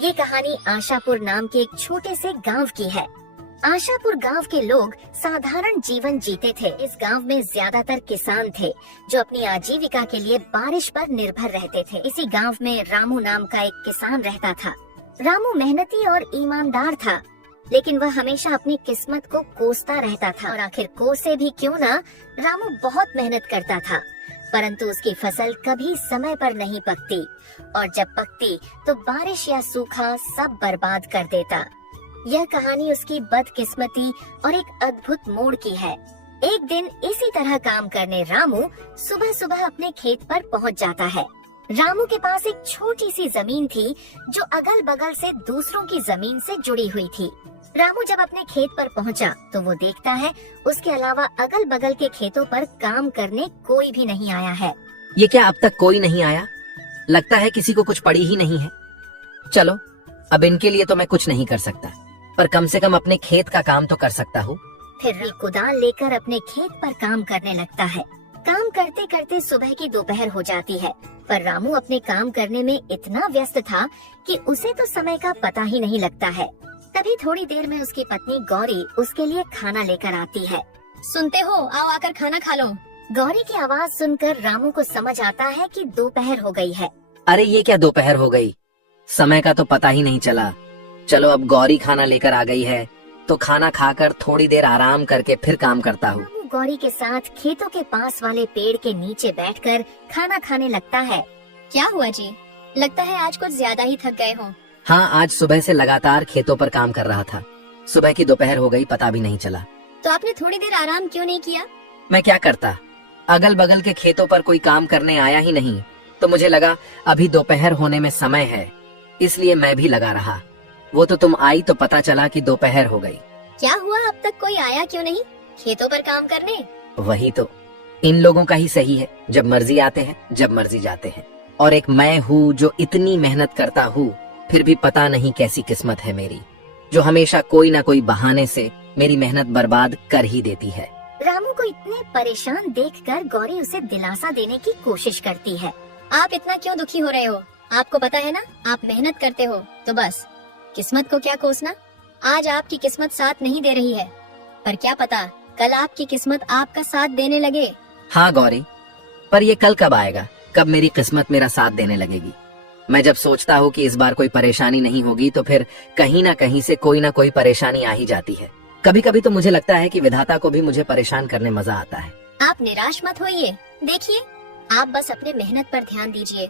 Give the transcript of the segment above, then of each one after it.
ये कहानी आशापुर नाम के एक छोटे से गांव की है। आशापुर गांव के लोग साधारण जीवन जीते थे। इस गांव में ज्यादातर किसान थे जो अपनी आजीविका के लिए बारिश पर निर्भर रहते थे। इसी गांव में रामू नाम का एक किसान रहता था। रामू मेहनती और ईमानदार था, लेकिन वह हमेशा अपनी किस्मत को कोसता रहता था। और आखिर कोसे भी क्यों ना, रामू बहुत मेहनत करता था, परंतु उसकी फसल कभी समय पर नहीं पकती, और जब पकती तो बारिश या सूखा सब बर्बाद कर देता। यह कहानी उसकी बदकिस्मती और एक अद्भुत मोड़ की है। एक दिन इसी तरह काम करने रामू सुबह सुबह अपने खेत पर पहुंच जाता है। रामू के पास एक छोटी सी जमीन थी जो अगल बगल से दूसरों की जमीन से जुड़ी हुई थी। रामू जब अपने खेत पर पहुंचा तो वो देखता है उसके अलावा अगल बगल के खेतों पर काम करने कोई भी नहीं आया है। ये क्या अब तक कोई नहीं आया? लगता है किसी को कुछ पड़ी ही नहीं है। चलो, अब इनके लिए तो मैं कुछ नहीं कर सकता, पर कम से कम अपने खेत का काम तो कर सकता हूँ। फिर वे कुदाल लेकर अपने खेत पर काम करने लगता है। काम करते करते सुबह की दोपहर हो जाती है, पर रामू अपने काम करने में इतना व्यस्त था कि उसे तो समय का पता ही नहीं लगता है। तभी थोड़ी देर में उसकी पत्नी गौरी उसके लिए खाना लेकर आती है। सुनते हो, आओ आकर खाना खा लो। गौरी की आवाज सुनकर रामू को समझ आता है कि दोपहर हो गई है। अरे ये क्या दोपहर हो गई? समय का तो पता ही नहीं चला। चलो, अब गौरी खाना लेकर आ गई है तो खाना खाकर थोड़ी देर आराम करके फिर काम करता हूँ। रामू गौरी के साथ खेतों के पास वाले पेड़ के नीचे बैठकर खाना खाने लगता है। क्या हुआ जी? लगता है आज कुछ ज्यादा ही थक गए हो। हाँ, आज सुबह से लगातार खेतों पर काम कर रहा था। सुबह की दोपहर हो गई, पता भी नहीं चला। तो आपने थोड़ी देर आराम क्यों नहीं किया? मैं क्या करता, अगल बगल के खेतों पर कोई काम करने आया ही नहीं, तो मुझे लगा अभी दोपहर होने में समय है, इसलिए मैं भी लगा रहा। वो तो तुम आई तो पता चला कि दोपहर हो गई। क्या हुआ, अब तक कोई आया क्यों नहीं खेतों पर काम करने? वही तो, इन लोगों का ही सही है, जब मर्जी आते हैं, जब मर्जी जाते हैं। और एक मैं हूँ जो इतनी मेहनत करता हूँ, फिर भी पता नहीं कैसी किस्मत है मेरी, जो हमेशा कोई ना कोई बहाने से मेरी मेहनत बर्बाद कर ही देती है। रामू को इतने परेशान देखकर गौरी उसे दिलासा देने की कोशिश करती है। आप इतना क्यों दुखी हो रहे हो? आपको पता है ना, आप मेहनत करते हो तो बस, किस्मत को क्या कोसना। आज आपकी किस्मत साथ नहीं दे रही है, पर क्या पता कल आपकी किस्मत आपका साथ देने लगे। हाँ गौरी, पर ये कल कब आएगा? कब मेरी किस्मत मेरा साथ देने लगेगी? मैं जब सोचता हूँ कि इस बार कोई परेशानी नहीं होगी, तो फिर कहीं ना कहीं से कोई ना कोई परेशानी आ ही जाती है। कभी कभी तो मुझे लगता है कि विधाता को भी मुझे परेशान करने मजा आता है। आप निराश मत होइए। देखिए, आप बस अपने मेहनत पर ध्यान दीजिए।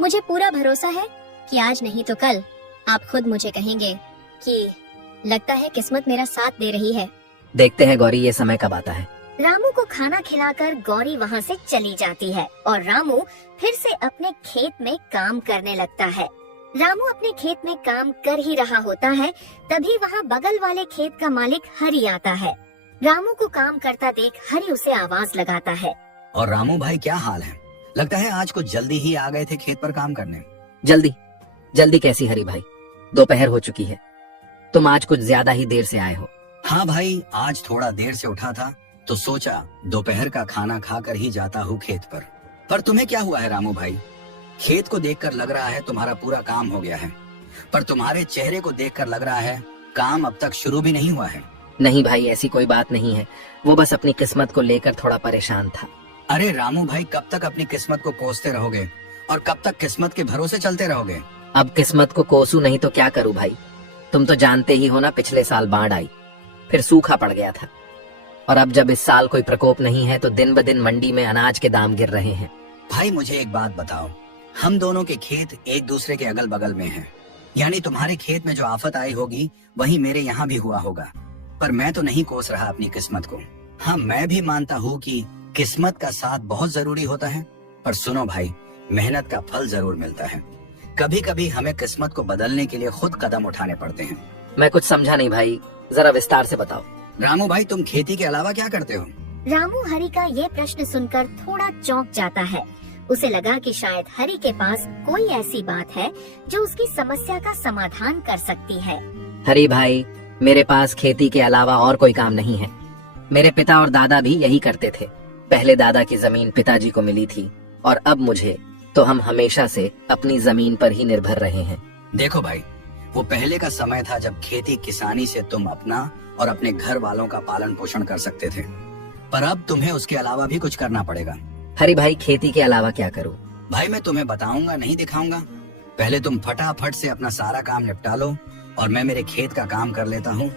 मुझे पूरा भरोसा है कि आज नहीं तो कल आप खुद मुझे कहेंगे कि लगता है किस्मत मेरा साथ दे रही है। देखते हैं गौरी, ये समय कब आता है। रामू को खाना खिलाकर गौरी वहाँ से चली जाती है और रामू फिर से अपने खेत में काम करने लगता है। रामू अपने खेत में काम कर ही रहा होता है, तभी वहाँ बगल वाले खेत का मालिक हरि आता है। रामू को काम करता देख हरि उसे आवाज लगाता है। और रामू भाई, क्या हाल है? लगता है आज कुछ जल्दी ही आ गए थे खेत पर काम करने। जल्दी जल्दी कैसी हरि भाई, दोपहर हो चुकी है। तुम आज कुछ ज्यादा ही देर से आए हो। हाँ भाई, आज थोड़ा देर से उठा था तो सोचा दोपहर का खाना खाकर ही जाता हूँ खेत पर। पर तुम्हें क्या हुआ है रामू भाई? खेत को देखकर लग रहा है तुम्हारा पूरा काम हो गया है, पर तुम्हारे चेहरे को देखकर लग रहा है काम अब तक शुरू भी नहीं हुआ है। नहीं भाई, ऐसी कोई बात नहीं है, वो बस अपनी किस्मत को लेकर थोड़ा परेशान था। अरे रामू भाई, कब तक अपनी किस्मत को कोसते रहोगे और कब तक किस्मत के भरोसे चलते रहोगे? अब किस्मत को कोसू नहीं तो क्या करूँ भाई? तुम तो जानते ही हो ना, पिछले साल बाढ़ आई, फिर सूखा पड़ गया था, और अब जब इस साल कोई प्रकोप नहीं है तो दिन ब दिन मंडी में अनाज के दाम गिर रहे हैं। भाई मुझे एक बात बताओ, हम दोनों के खेत एक दूसरे के अगल बगल में हैं, यानी तुम्हारे खेत में जो आफत आई होगी वही मेरे यहाँ भी हुआ होगा, पर मैं तो नहीं कोस रहा अपनी किस्मत को। हाँ, मैं भी मानता हूँ कि किस्मत का साथ बहुत जरूरी होता है, पर सुनो भाई, मेहनत का फल जरूर मिलता है। कभी कभी हमें किस्मत को बदलने के लिए खुद कदम उठाने पड़ते हैं। मैं कुछ समझा नहीं भाई, जरा विस्तार से बताओ। रामू भाई, तुम खेती के अलावा क्या करते हो? रामू हरि का ये प्रश्न सुनकर थोड़ा चौंक जाता है। उसे लगा कि शायद हरि के पास कोई ऐसी बात है जो उसकी समस्या का समाधान कर सकती है। हरि भाई, मेरे पास खेती के अलावा और कोई काम नहीं है। मेरे पिता और दादा भी यही करते थे। पहले दादा की जमीन पिताजी को मिली थी, और अब मुझे, तो हम हमेशा से अपनी जमीन पर ही निर्भर रहे हैं। देखो भाई, वो पहले का समय था जब खेती किसानी से तुम अपना और अपने घर वालों का पालन पोषण कर सकते थे, पर अब तुम्हें उसके अलावा भी कुछ करना पड़ेगा। हरी भाई, खेती के अलावा क्या करूं? भाई मैं तुम्हें बताऊंगा नहीं दिखाऊंगा। पहले तुम फटाफट से अपना सारा काम निपटा लो और मैं मेरे खेत का काम कर लेता हूँ।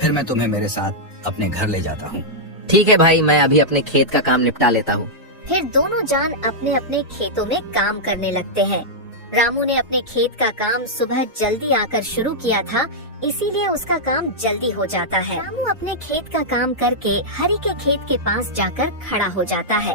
फिर मैं तुम्हें मेरे साथ अपने घर ले जाता हूँ। ठीक है भाई, मैं अभी अपने खेत का काम निपटा लेता हूँ। फिर दोनों जान अपने अपने खेतों में काम करने लगते हैं। रामू ने अपने खेत का काम सुबह जल्दी आकर शुरू किया था, इसीलिए उसका काम जल्दी हो जाता है। रामू अपने खेत का काम करके हरी के खेत के पास जाकर खड़ा हो जाता है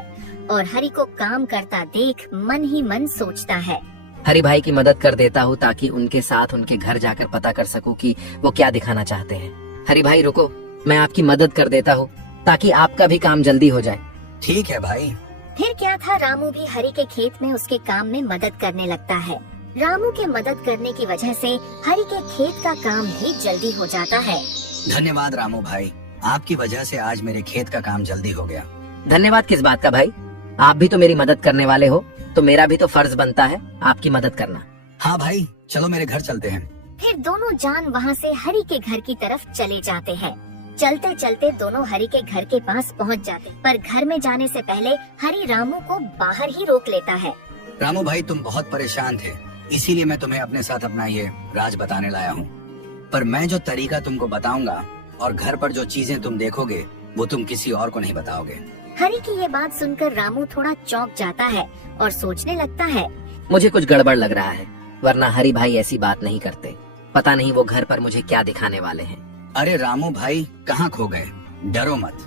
और हरी को काम करता देख मन ही मन सोचता है, हरी भाई की मदद कर देता हूँ ताकि उनके साथ उनके घर जाकर पता कर सकूं कि वो क्या दिखाना चाहते हैं। हरी भाई रुको, मैं आपकी मदद कर देता हूँ ताकि आपका भी काम जल्दी हो जाए। ठीक है भाई। फिर क्या था, रामू भी हरी के खेत में उसके काम में मदद करने लगता है। रामू के मदद करने की वजह से हरी के खेत का काम भी जल्दी हो जाता है। धन्यवाद रामू भाई, आपकी वजह से आज मेरे खेत का काम जल्दी हो गया। धन्यवाद किस बात का भाई, आप भी तो मेरी मदद करने वाले हो, तो मेरा भी तो फर्ज बनता है आपकी मदद करना। हाँ भाई, चलो मेरे घर चलते हैं। फिर दोनों जान वहाँ से हरी के घर की तरफ चले जाते हैं। चलते चलते दोनों हरी के घर के पास पहुँच जाते, पर घर में जाने से पहले हरी रामू को बाहर ही रोक लेता है। रामू भाई, तुम बहुत परेशान थे, इसीलिए मैं तुम्हें अपने साथ अपना ये राज बताने लाया हूँ। पर मैं जो तरीका तुमको बताऊंगा और घर पर जो चीजें तुम देखोगे वो तुम किसी और को नहीं बताओगे। हरी की ये बात सुनकर रामू थोड़ा चौंक जाता है और सोचने लगता है, मुझे कुछ गड़बड़ लग रहा है, वरना हरी भाई ऐसी बात नहीं करते। पता नहीं वो घर पर मुझे क्या दिखाने वाले हैं। अरे रामू भाई, कहाँ खो गए? डरो मत,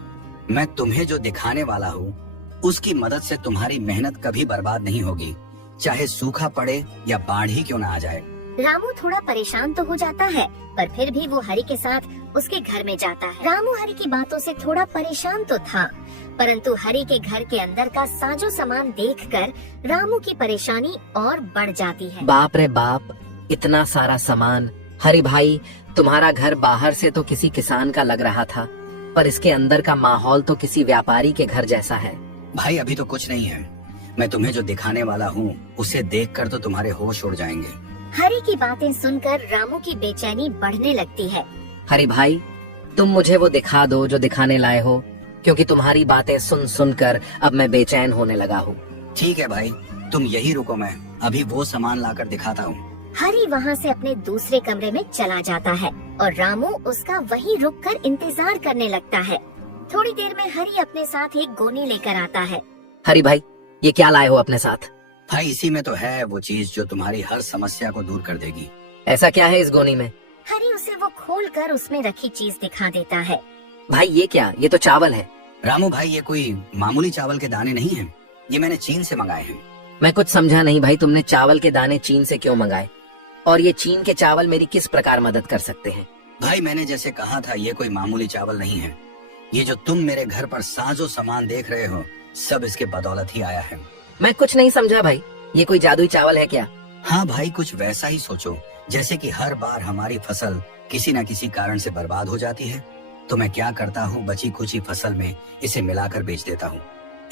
मैं तुम्हें जो दिखाने वाला हूँ उसकी मदद से तुम्हारी मेहनत कभी बर्बाद नहीं होगी, चाहे सूखा पड़े या बाढ़ ही क्यों ना आ जाए। रामू थोड़ा परेशान तो हो जाता है, पर फिर भी वो हरी के साथ उसके घर में जाता है। रामू हरी की बातों से थोड़ा परेशान तो था, परंतु हरी के घर के अंदर का साजो सामान देखकर रामू की परेशानी और बढ़ जाती है। बाप रे बाप, इतना सारा सामान। हरी भाई, तुम्हारा घर बाहर से तो किसी किसान का लग रहा था, पर इसके अंदर का माहौल तो किसी व्यापारी के घर जैसा है। भाई अभी तो कुछ नहीं है, मैं तुम्हें जो दिखाने वाला हूँ उसे देखकर तो तुम्हारे होश उड़ जाएंगे। हरी की बातें सुनकर रामू की बेचैनी बढ़ने लगती है। हरी भाई, तुम मुझे वो दिखा दो जो दिखाने लाए हो, क्योंकि तुम्हारी बातें सुन सुनकर अब मैं बेचैन होने लगा हूँ। ठीक है भाई, तुम यही रुको, मैं अभी वो सामान लाकर दिखाता हूँ। हरी वहाँ से अपने दूसरे कमरे में चला जाता है और रामू उसका वहीं रुककर इंतजार करने लगता है। थोड़ी देर में हरी अपने साथ एक गोनी लेकर आता है। हरी भाई, ये क्या लाए हो अपने साथ? भाई इसी में तो है वो चीज जो तुम्हारी हर समस्या को दूर कर देगी। ऐसा क्या है इस गोनी में? हरी उसे वो खोलकर उसमें रखी चीज दिखा देता है। भाई ये क्या? ये तो चावल है। रामू भाई, ये कोई मामूली चावल के दाने नहीं हैं, ये मैंने चीन से मंगाए हैं। मैं कुछ समझा नहीं भाई, तुमने चावल के दाने चीन से क्यों मंगाए? और ये चीन के चावल मेरी किस प्रकार मदद कर सकते हैं? भाई मैंने जैसे कहा था, ये कोई मामूली चावल नहीं है। ये जो तुम मेरे घर पर साजो सामान देख रहे हो, सब इसके बदौलत ही आया है। मैं कुछ नहीं समझा भाई, ये कोई जादुई चावल है क्या? हाँ भाई, कुछ वैसा ही सोचो जैसे कि हर बार हमारी फसल किसी न किसी कारण से बर्बाद हो जाती है, तो मैं क्या करता हूँ, बची कुची फसल में इसे मिलाकर बेच देता हूँ।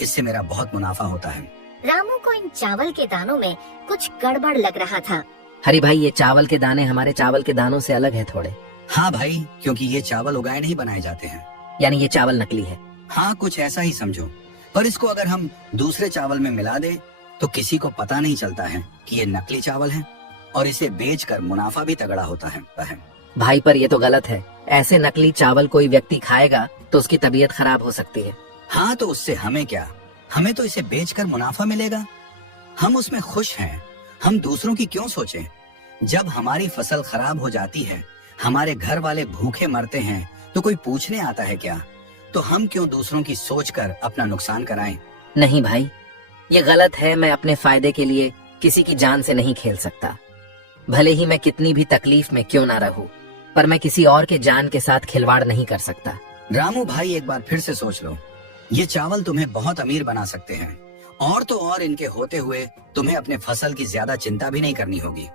इससे मेरा बहुत मुनाफा होता है। रामू को इन चावल के दानों में कुछ गड़बड़ लग रहा था। हरी भाई, ये चावल के दाने हमारे चावल के दानों से अलग है थोड़े। हाँ भाई, क्योंकि ये चावल उगाए नहीं बनाए जाते हैं। यानी ये चावल नकली है? हाँ, कुछ ऐसा ही समझो। पर इसको अगर हम दूसरे चावल में मिला दें तो किसी को पता नहीं चलता है कि ये नकली चावल है, और इसे बेचकर मुनाफा भी तगड़ा होता है। भाई पर ये तो गलत है, ऐसे नकली चावल कोई व्यक्ति खाएगा तो उसकी तबीयत खराब हो सकती है। हाँ, तो उससे हमें क्या, हमें तो इसे बेचकर मुनाफा मिलेगा, हम उसमें खुश हैं। हम दूसरों की क्यों सोचें? जब हमारी फसल खराब हो जाती है, हमारे घर वाले भूखे मरते हैं, तो कोई पूछने आता है क्या? तो हम क्यों दूसरों की सोचकर अपना नुकसान कराएं? नहीं भाई, ये गलत है। मैं अपने फायदे के लिए किसी की जान से नहीं खेल सकता, भले ही मैं कितनी भी तकलीफ में क्यों ना रहूं, पर मैं किसी और के जान के साथ खिलवाड़ नहीं कर सकता। रामू भाई, एक बार फिर से सोच लो, ये चावल तुम्हें बहुत अमीर बना सकते हैं, और तो और इनके होते हुए तुम्हें अपने फसल की ज्यादा चिंता भी नहीं करनी होगी।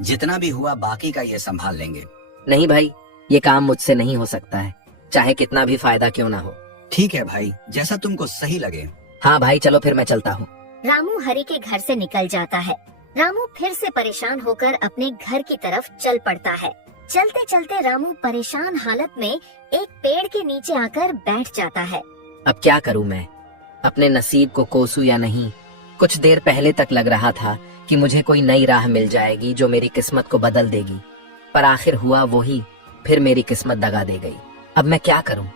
जितना भी हुआ बाकी का ये संभाल लेंगे। नहीं भाई, ये काम मुझसे नहीं हो सकता है, चाहे कितना भी फायदा क्यों ना हो। ठीक है भाई, जैसा तुमको सही लगे। हाँ भाई, चलो फिर मैं चलता हूँ। रामू हरी के घर से निकल जाता है। रामू फिर से परेशान होकर अपने घर की तरफ चल पड़ता है। चलते चलते रामू परेशान हालत में एक पेड़ के नीचे आकर बैठ जाता है। अब क्या करूं मैं, अपने नसीब को कोसूं या नहीं। कुछ देर पहले तक लग रहा था कि मुझे कोई नई राह मिल जाएगी जो मेरी किस्मत को बदल देगी, पर आखिर हुआ वही, फिर मेरी किस्मत दगा दे गई। अब मैं क्या करूं,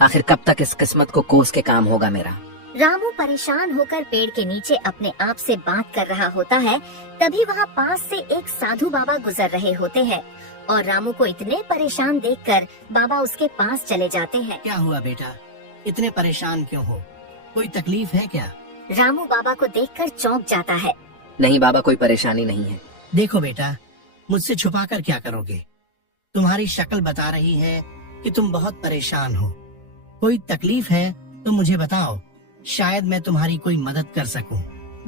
आखिर कब तक इस किस्मत को कोस के काम होगा मेरा। रामू परेशान होकर पेड़ के नीचे अपने आप से बात कर रहा होता है। तभी वहाँ पास से एक साधु बाबा गुजर रहे होते हैं और रामू को इतने परेशान देखकर बाबा उसके पास चले जाते हैं। क्या हुआ बेटा, इतने परेशान क्यों हो? कोई तकलीफ है क्या? रामू बाबा को देखकर चौंक जाता है। नहीं बाबा, कोई परेशानी नहीं है। देखो बेटा, मुझसे छुपा कर क्या करोगे? तुम्हारी शक्ल बता रही है कि तुम बहुत परेशान हो। कोई तकलीफ है तो मुझे बताओ, शायद मैं तुम्हारी कोई मदद कर सकूं।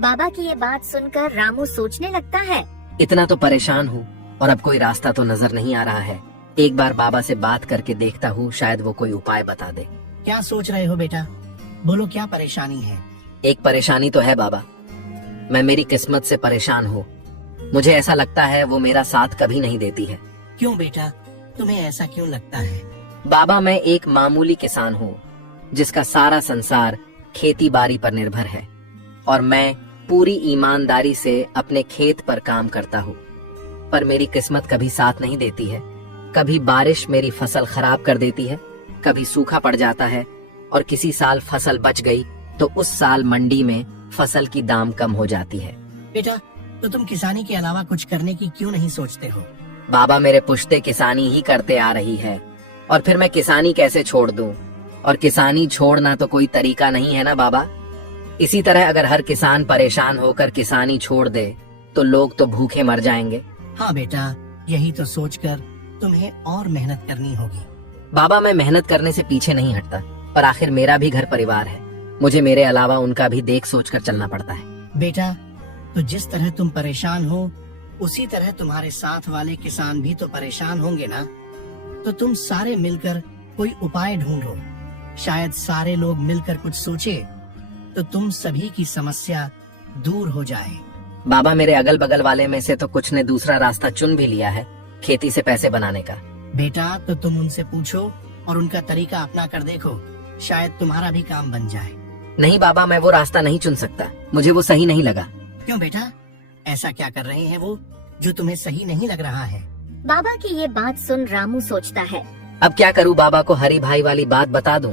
बाबा की ये बात सुनकर रामू सोचने लगता है। इतना तो परेशान हूँ और अब कोई रास्ता तो नजर नहीं आ रहा है। एक बार बाबा से बात करके देखता हूँ, शायद वो कोई उपाय बता दे। क्या सोच रहे हो बेटा? बोलो, क्या परेशानी है? एक परेशानी तो है बाबा, मैं मेरी किस्मत से परेशान हूँ। मुझे ऐसा लगता है वो मेरा साथ कभी नहीं देती है। क्यों बेटा, तुम्हें ऐसा क्यों लगता है? बाबा, मैं एक मामूली किसान हूँ जिसका सारा संसार खेती बाड़ी पर निर्भर है और मैं पूरी ईमानदारी से अपने खेत पर काम करता हूँ, पर मेरी किस्मत कभी साथ नहीं देती है। कभी बारिश मेरी फसल खराब कर देती है, कभी सूखा पड़ जाता है और किसी साल फसल बच गई तो उस साल मंडी में फसल की दाम कम हो जाती है। बेटा, तो तुम किसानी के अलावा कुछ करने की क्यों नहीं सोचते हो? बाबा, मेरे पुश्ते किसानी ही करते आ रही है और फिर मैं किसानी कैसे छोड़ दूं? और किसानी छोड़ना तो कोई तरीका नहीं है ना बाबा। इसी तरह अगर हर किसान परेशान होकर किसानी छोड़ दे तो लोग तो भूखे मर जाएंगे। हाँ बेटा, यही तो सोचकर तुम्हें और मेहनत करनी होगी। बाबा, मैं मेहनत करने से पीछे नहीं हटता, पर आखिर मेरा भी घर परिवार है। मुझे मेरे अलावा उनका भी देख सोच कर चलना पड़ता है। बेटा, तो जिस तरह तुम परेशान हो उसी तरह तुम्हारे साथ वाले किसान भी तो परेशान होंगे ना। तो तुम सारे मिलकर कोई उपाय ढूंढो। शायद सारे लोग मिलकर कुछ सोचे तो तुम सभी की समस्या दूर हो जाए। बाबा, मेरे अगल बगल वाले में से तो कुछ ने दूसरा रास्ता चुन भी लिया है, खेती से पैसे बनाने का। बेटा, तो तुम उनसे पूछो और उनका तरीका अपना कर देखो, शायद तुम्हारा भी काम बन जाए। नहीं बाबा, मैं वो रास्ता नहीं चुन सकता, मुझे वो सही नहीं लगा। क्यों बेटा, ऐसा क्या कर रहे हैं वो जो तुम्हें सही नहीं लग रहा है? बाबा की ये बात सुन रामू सोचता है। अब क्या करूं, बाबा को हरी भाई वाली बात बता दूं?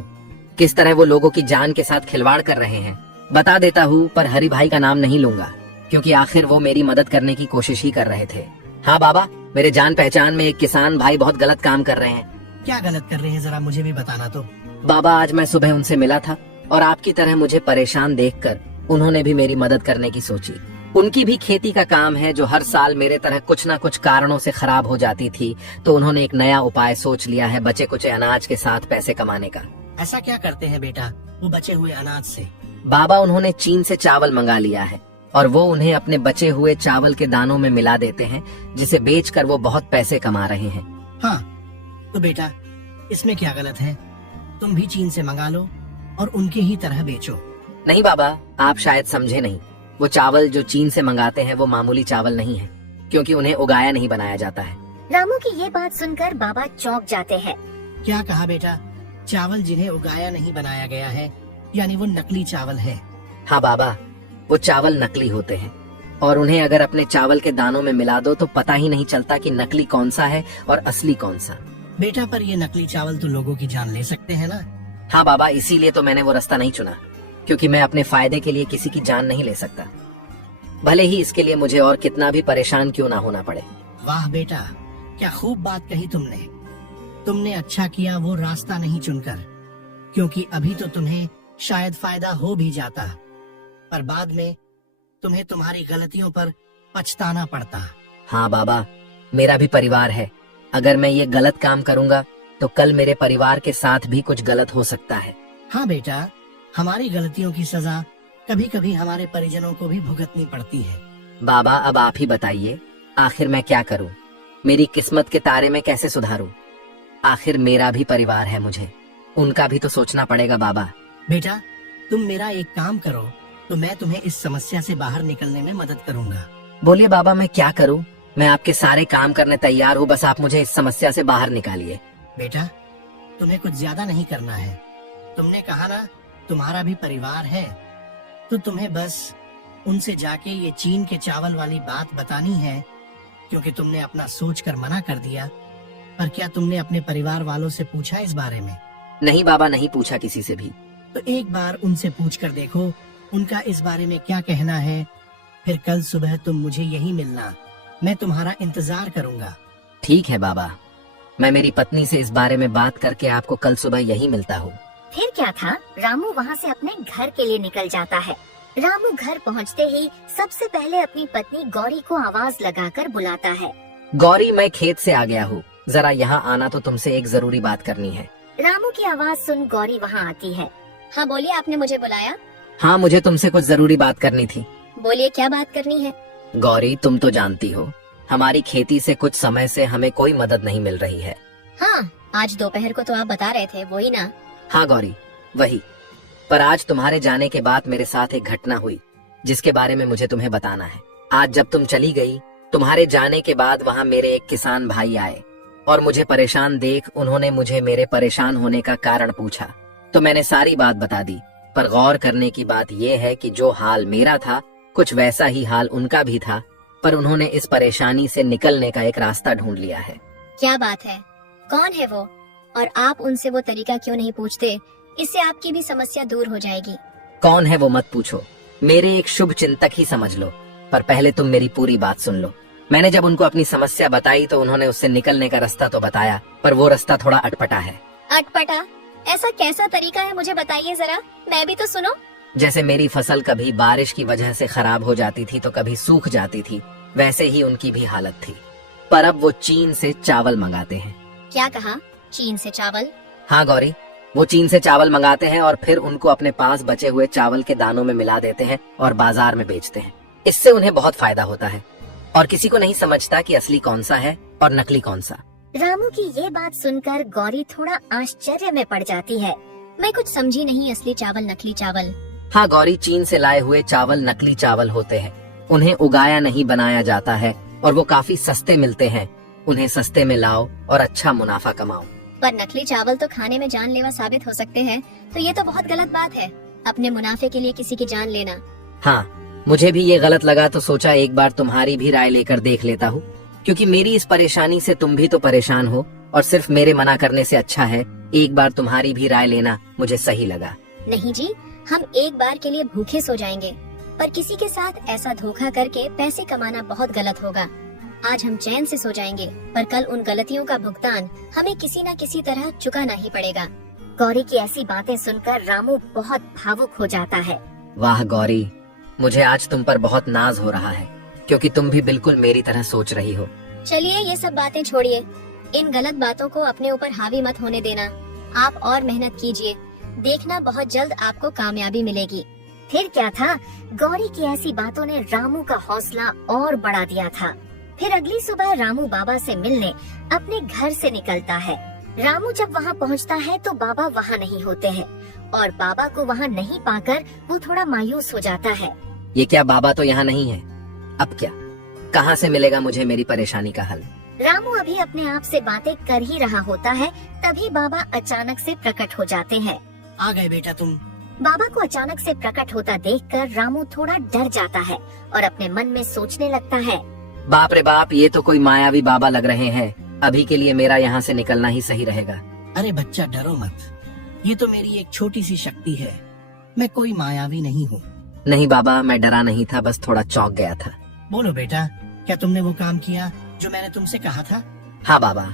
किस तरह वो लोगों की जान के साथ खिलवाड़ कर रहे हैं। बता देता हूँ, पर हरी भाई का नाम नहीं लूंगा क्योंकि आखिर वो मेरी मदद करने की कोशिश ही कर रहे थे। हाँ बाबा, मेरे जान पहचान में एक किसान भाई बहुत गलत काम कर रहे हैं। क्या गलत कर रहे हैं, जरा मुझे भी बताना तो। बाबा, आज मैं सुबह उनसे मिला था और आपकी तरह मुझे परेशान देखकर उन्होंने भी मेरी मदद करने की सोची। उनकी भी खेती का काम है जो हर साल मेरे तरह कुछ न कुछ कारणों से खराब हो जाती थी, तो उन्होंने एक नया उपाय सोच लिया है बचे कुचे अनाज के साथ पैसे कमाने का। ऐसा क्या करते हैं बेटा वो बचे हुए अनाज से? बाबा, उन्होंने चीन से चावल मंगा लिया है और वो उन्हें अपने बचे हुए चावल के दानों में मिला देते हैं, जिसे बेचकर वो बहुत पैसे कमा रहे हैं। हाँ, तो बेटा इसमें क्या गलत है? तुम भी चीन से मंगा लो और उनके ही तरह बेचो। नहीं बाबा, आप शायद समझे नहीं। वो चावल जो चीन से मंगाते हैं वो मामूली चावल नहीं है, क्योंकि उन्हें उगाया नहीं बनाया जाता है। रामू की ये बात सुनकर बाबा चौंक जाते हैं। क्या कहा बेटा? चावल जिन्हें उगाया नहीं बनाया गया है, यानी वो नकली चावल है? हाँ बाबा, वो चावल नकली होते हैं और उन्हें अगर अपने चावल के दानों में मिला दो तो पता ही नहीं चलता कि नकली कौन सा है और असली कौन सा। बेटा, पर ये नकली चावल तो लोगों की जान ले सकते हैं ना। हाँ बाबा, इसीलिए तो मैंने वो रास्ता नहीं चुना, क्योंकि मैं अपने फायदे के लिए किसी की जान नहीं ले सकता, भले ही इसके लिए मुझे और कितना भी परेशान क्यों ना होना पड़े। वाह बेटा, क्या खूब बात कही तुमने। तुमने अच्छा किया वो रास्ता नहीं चुनकर, क्योंकि अभी तो तुम्हें शायद फायदा हो भी जाता, पर बाद में तुम्हें तुम्हारी गलतियों पर पछताना पड़ता। हाँ बाबा, मेरा भी परिवार है। अगर मैं ये गलत काम करूँगा तो कल मेरे परिवार के साथ भी कुछ गलत हो सकता है। हाँ बेटा, हमारी गलतियों की सजा कभी कभी हमारे परिजनों को भी भुगतनी पड़ती है। बाबा, अब आप ही बताइए, आखिर मैं क्या करूं? मेरी किस्मत के तारे में कैसे सुधारूं? आखिर मेरा भी परिवार है, मुझे उनका भी तो सोचना पड़ेगा। बाबा बेटा, तुम मेरा एक काम करो तो मैं तुम्हें इस समस्या से बाहर निकलने में मदद करूंगा। बोलिए बाबा, मैं क्या करूं? मैं आपके सारे काम करने तैयार हूं, बस आप मुझे इस समस्या से बाहर निकालिए। बेटा, तुम्हें कुछ ज्यादा नहीं करना है। तुमने कहा ना, तुम्हारा भी परिवार है, तो तुम्हें बस उनसे जाके ये चीन के चावल वाली बात बतानी है, क्योंकि तुमने अपना सोच कर मना कर दिया। पर क्या तुमने अपने परिवार वालों से पूछा इस बारे में? नहीं बाबा, नहीं पूछा किसी से भी। तो एक बार उनसे पूछ कर देखो उनका इस बारे में क्या कहना है। फिर कल सुबह तुम मुझे यही मिलना, मैं तुम्हारा इंतजार करूंगा। ठीक है बाबा, मैं मेरी पत्नी से इस बारे में बात करके आपको कल सुबह यही मिलता हूँ। फिर क्या था, रामू वहाँ से अपने घर के लिए निकल जाता है। रामू घर पहुँचते ही सबसे पहले अपनी पत्नी गौरी को आवाज लगाकर बुलाता है। गौरी, मैं खेत से आ गया हूँ, जरा यहाँ आना, तो तुमसे एक जरूरी बात करनी है। रामू की आवाज सुन गौरी वहाँ आती है। हाँ बोलिए, आपने मुझे बुलाया? हाँ, मुझे तुमसे कुछ जरूरी बात करनी थी। बोलिए, क्या बात करनी है? गौरी, तुम तो जानती हो, हमारी खेती से कुछ समय से हमें कोई मदद नहीं मिल रही है। हाँ, आज दोपहर को तो आप बता रहे थे, वही ना? हाँ गौरी, वही। पर आज तुम्हारे जाने के बाद मेरे साथ एक घटना हुई, जिसके बारे में मुझे तुम्हें बताना है। आज जब तुम चली गई, तुम्हारे जाने के बाद वहाँ मेरे एक किसान भाई आए और मुझे परेशान देख उन्होंने मुझे मेरे परेशान होने का कारण पूछा। तो मैंने सारी बात बता दी। पर गौर करने की बात यह है कि जो हाल मेरा था, कुछ वैसा ही हाल उनका भी था, पर उन्होंने इस परेशानी से निकलने का एक रास्ता ढूंढ लिया है। क्या बात है? कौन है वो? और आप उनसे वो तरीका क्यों नहीं पूछते? इससे आपकी भी समस्या दूर हो जाएगी। कौन है वो मत पूछो, मेरे एक शुभ चिंतक ही समझ लो। पर पहले तुम मेरी पूरी बात सुन लो। मैंने जब उनको अपनी समस्या बताई तो उन्होंने उससे निकलने का रास्ता तो बताया, पर वो रास्ता थोड़ा अटपटा है। अटपटा? ऐसा कैसा तरीका है, मुझे बताइए जरा, मैं भी तो सुनो। जैसे मेरी फसल कभी बारिश की वजह से खराब हो जाती थी तो कभी सूख जाती थी, वैसे ही उनकी भी हालत थी। पर अब वो चीन से चावल मंगाते हैं। क्या कहा? चीन से चावल? हाँ गौरी, वो चीन से चावल मंगाते हैं और फिर उनको अपने पास बचे हुए चावल के दानों में मिला देते हैं और बाजार में बेचते हैं। इससे उन्हें बहुत फायदा होता है और किसी को नहीं समझता कि असली कौन सा है और नकली कौन सा। रामू की ये बात सुनकर गौरी थोड़ा आश्चर्य में पड़ जाती है। मैं कुछ समझी नहीं, असली चावल नकली चावल? हाँ गौरी, चीन से लाए हुए चावल नकली चावल होते हैं। उन्हें उगाया नहीं बनाया जाता है और वो काफी सस्ते मिलते हैं। उन्हें सस्ते में लाओ और अच्छा मुनाफा कमाओ। पर नकली चावल तो खाने में जानलेवा साबित हो सकते हैं, तो ये तो बहुत गलत बात है, अपने मुनाफे के लिए किसी की जान लेना। हाँ, मुझे भी ये गलत लगा तो सोचा एक बार तुम्हारी भी राय लेकर देख लेता हूँ, क्योंकि मेरी इस परेशानी से तुम भी तो परेशान हो और सिर्फ मेरे मना करने से अच्छा है एक बार तुम्हारी भी राय लेना मुझे सही लगा। नहीं जी, हम एक बार के लिए भूखे सो जाएंगे, पर किसी के साथ ऐसा धोखा करके पैसे कमाना बहुत गलत होगा। आज हम चैन से सो जाएंगे, पर कल उन गलतियों का भुगतान हमें किसी न किसी तरह चुकाना ही पड़ेगा। गौरी की ऐसी बातें सुनकर रामू बहुत भावुक हो जाता है। वाह गौरी, मुझे आज तुम पर बहुत नाज हो रहा है, क्योंकि तुम भी बिल्कुल मेरी तरह सोच रही हो। चलिए ये सब बातें छोड़िए, इन गलत बातों को अपने ऊपर हावी मत होने देना। आप और मेहनत कीजिए, देखना बहुत जल्द आपको कामयाबी मिलेगी। फिर क्या था, गौरी की ऐसी बातों ने रामू का हौसला और बढ़ा दिया था। फिर अगली सुबह रामू बाबा से मिलने अपने घर से निकलता है। रामू जब वहाँ पहुँचता है तो बाबा वहाँ नहीं होते हैं और बाबा को वहाँ नहीं पाकर वो थोड़ा मायूस हो जाता है। ये क्या, बाबा तो यहाँ नहीं है? अब क्या, कहाँ से मिलेगा मुझे मेरी परेशानी का हल? रामू अभी अपने आप से बातें कर ही रहा होता है, तभी बाबा अचानक से प्रकट हो जाते हैं। आ गए बेटा तुम। बाबा को अचानक से प्रकट होता देखकर रामू थोड़ा डर जाता है और अपने मन में सोचने लगता है, बाप रे बाप, ये तो कोई मायावी बाबा लग रहे हैं। अभी के लिए मेरा यहाँ से निकलना ही सही रहेगा। अरे बच्चा, डरो मत, ये तो मेरी एक छोटी सी शक्ति है, मैं कोई मायावी नहीं हूँ। नहीं बाबा, मैं डरा नहीं था, बस थोड़ा चौंक गया था। बोलो बेटा, क्या तुमने वो काम किया जो मैंने तुमसे कहा था? हाँ बाबा,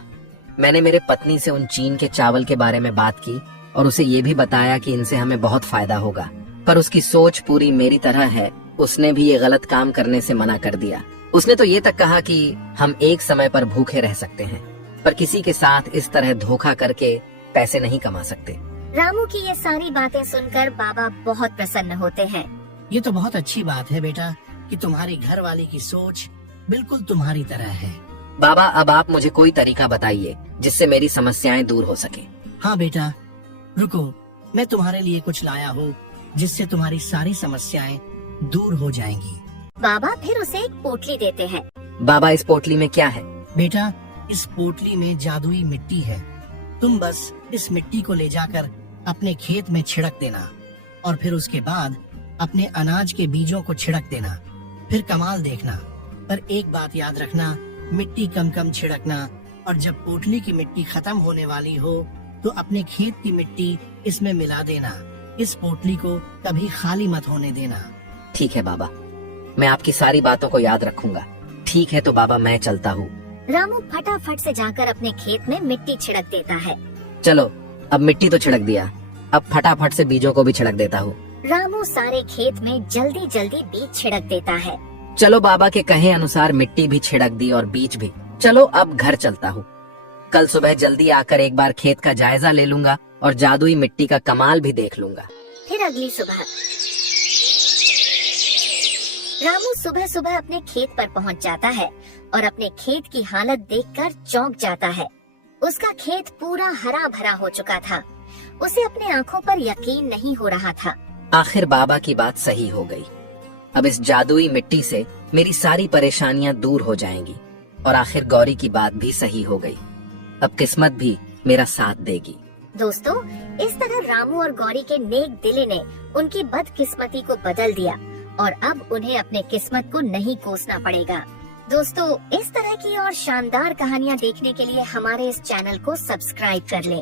मैंने मेरे पत्नी से उन चीन के चावल के बारे में बात की और उसे ये भी बताया कि इनसे हमें बहुत फायदा होगा, पर उसकी सोच पूरी मेरी तरह है। उसने भी ये गलत काम करने से मना कर दिया। उसने तो ये तक कहा कि हम एक समय पर भूखे रह सकते हैं, पर किसी के साथ इस तरह धोखा करके पैसे नहीं कमा सकते। रामू की ये सारी बातें सुनकर बाबा बहुत प्रसन्न होते हैं। ये तो बहुत अच्छी बात है बेटा कि तुम्हारी घर वाले की सोच बिल्कुल तुम्हारी तरह है। बाबा, अब आप मुझे कोई तरीका बताइए जिससे मेरी समस्याएं दूर हो सके। हाँ बेटा, रुको, मैं तुम्हारे लिए कुछ लाया हूँ जिससे तुम्हारी सारी समस्याएं दूर हो जाएंगी। बाबा फिर उसे एक पोटली देते हैं। बाबा इस पोटली में क्या है? बेटा, इस पोटली में जादुई मिट्टी है। तुम बस इस मिट्टी को ले जाकर अपने खेत में छिड़क देना और फिर उसके बाद अपने अनाज के बीजों को छिड़क देना, फिर कमाल देखना। पर एक बात याद रखना, मिट्टी कम कम छिड़कना, और जब पोटली की मिट्टी खत्म होने वाली हो तो अपने खेत की मिट्टी इसमें मिला देना। इस पोटली को कभी खाली मत होने देना। ठीक है बाबा, मैं आपकी सारी बातों को याद रखूंगा। ठीक है तो बाबा, मैं चलता हूँ। रामू फटाफट से जाकर अपने खेत में मिट्टी छिड़क देता है। चलो, अब मिट्टी तो छिड़क दिया, अब फटाफट से बीजों को भी छिड़क देता हूँ। रामू सारे खेत में जल्दी जल्दी बीज छिड़क देता है। चलो, बाबा के कहे अनुसार मिट्टी भी छिड़क दी और बीज भी। चलो अब घर चलता हूँ। कल सुबह जल्दी आकर एक बार खेत का जायजा ले लूंगा और जादुई मिट्टी का कमाल भी देख लूंगा। फिर अगली सुबह रामू सुबह सुबह अपने खेत पर पहुंच जाता है और अपने खेत की हालत देखकर चौंक जाता है। उसका खेत पूरा हरा भरा हो चुका था। उसे अपने आंखों पर यकीन नहीं हो रहा था। आखिर बाबा की बात सही हो गई। अब इस जादुई मिट्टी से मेरी सारी परेशानियां दूर हो जाएंगी और आखिर गौरी की बात भी सही हो गई। अब किस्मत भी मेरा साथ देगी। दोस्तों, इस तरह रामू और गौरी के नेक दिले ने उनकी बदकिस्मती को बदल दिया और अब उन्हें अपने किस्मत को नहीं कोसना पड़ेगा। दोस्तों, इस तरह की और शानदार कहानियाँ देखने के लिए हमारे इस चैनल को सब्सक्राइब कर लें।